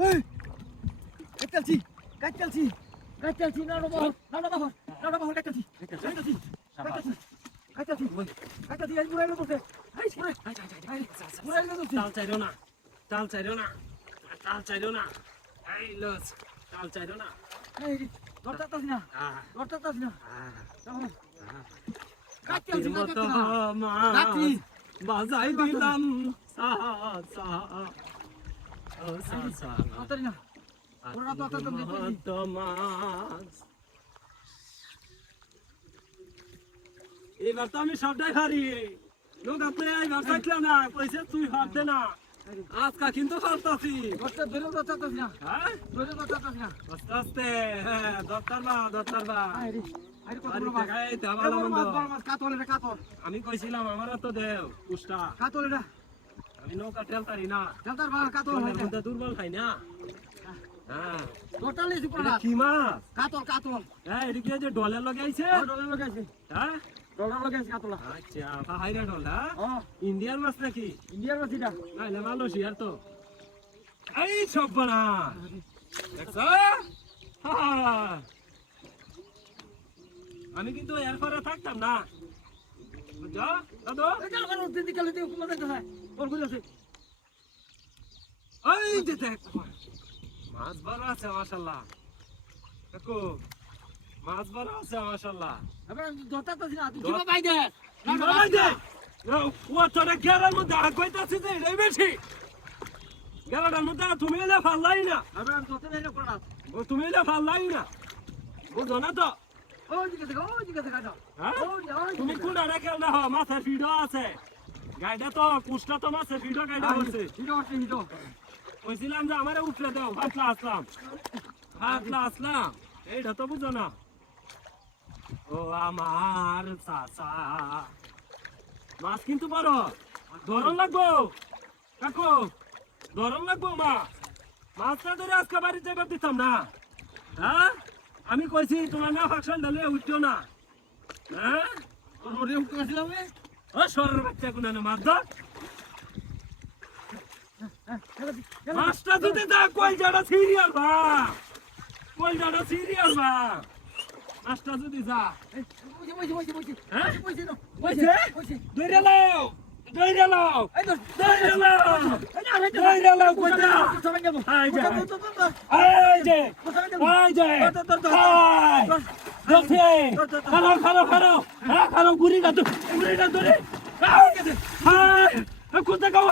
ওই কাটতালছি কাটতালছি কাটতালছি না বাবা কাটতালছি কাটতালছি কাটতালছি কাটতালছি এই মুরাইলো তোতে এই মুরাই মুরাইলো তোতে চাল চাইরো না এই লস চাল চাইরো না এই দরতাতাছ না দরতাতাছ না কাটতালছি মতো কাটি বাজাই দিলাম সা সা ও সা সা আতরি না ওরা তো আতরি না তোমাস এবার তো আমি সবটাই হারি লোক আপনি এইবার চাইছিলাম না কইছে তুই হারতে না আজকা কিন্তু হারতাছি দরতা ধরে দরতাতাছ না হ্যাঁ ধরে দরতাতাছ না আস্তে আস্তে হ্যাঁ দরকার বা আরে আরে কত আরে বড় মাছ দেখাই দাবালা বড় মন্দ মাছ কাতল এটা কাতল আমি কইছিলাম আমারও তো দেও কুষ্টা কাতল এটা আমি নৌকা ঠেলতারি না জালতার বা কাতল তোর মধ্যে দুর্বল খাই না হ্যাঁ টোটালি সুপার এটা কি মাছ কাতল কাতল হ্যাঁ এদিকে যে ডলে লাগাইছে ডলার লাগাইছে হ্যাঁ ডলার লাগাইছে কাতল আচ্ছা হাইরা ডলা ও ইন্ডিয়ান মাছ নাকি ইন্ডিয়ার মাছ এটা নাইলে মালয়েশিয়ার তো এই সব বানা দেখছো আমি কিন্তু এরপরে থাকতাম না বুঝছো দাদু চল করো দিদি কালে দিও কুমার দেখা ওর গুলো আছে এই যে দেখ মাছ বড় আছে মাশাআল্লাহ দেখো মাছ বড় আছে মাশাআল্লাহ আবার দতা তো না তুই কি ভাই দে ভাই দে ও তোরা গেরার মধ্যে হাত কইতাছিস যে এই বেশি গেরার মধ্যে তুমি এলে ফালাই না আবার দতা দেই না পড়া ও তুমি এলে ফালাই না বুঝো না তো ওই দিকে দেখা হ্যাঁ ওই তুমি কোন আড়া খেল না মাছের ভিডিও আছে গাইডা তো কুষ্টা তো মাছের ভিডিও গাইডা হচ্ছে হিরো কইছিলাম যে আমারে উঠলে দাও হাতলা আসলাম এইটা তো বুঝো না ও আমার চাচা মাছ কিন্তু বড় ধরন লাগবো কাকু ধরন লাগবো মাছটা ধরে আজকে বাড়ি যাবার দিতাম না হ্যাঁ আমি কইছি তোমার না ফাঁকশন ডালে উঠছো না হ্যাঁ ওরে উঠছিলাম ও সরের বাচ্চা কোনা না মাছ দাও মাছটা যদি দা কলজাটা সিরিয়াল বা মাছটা যদি যা হ্যাঁ ধরে লাও কইতা আই যে খালো গুড়িটা ধরে কোথা গাও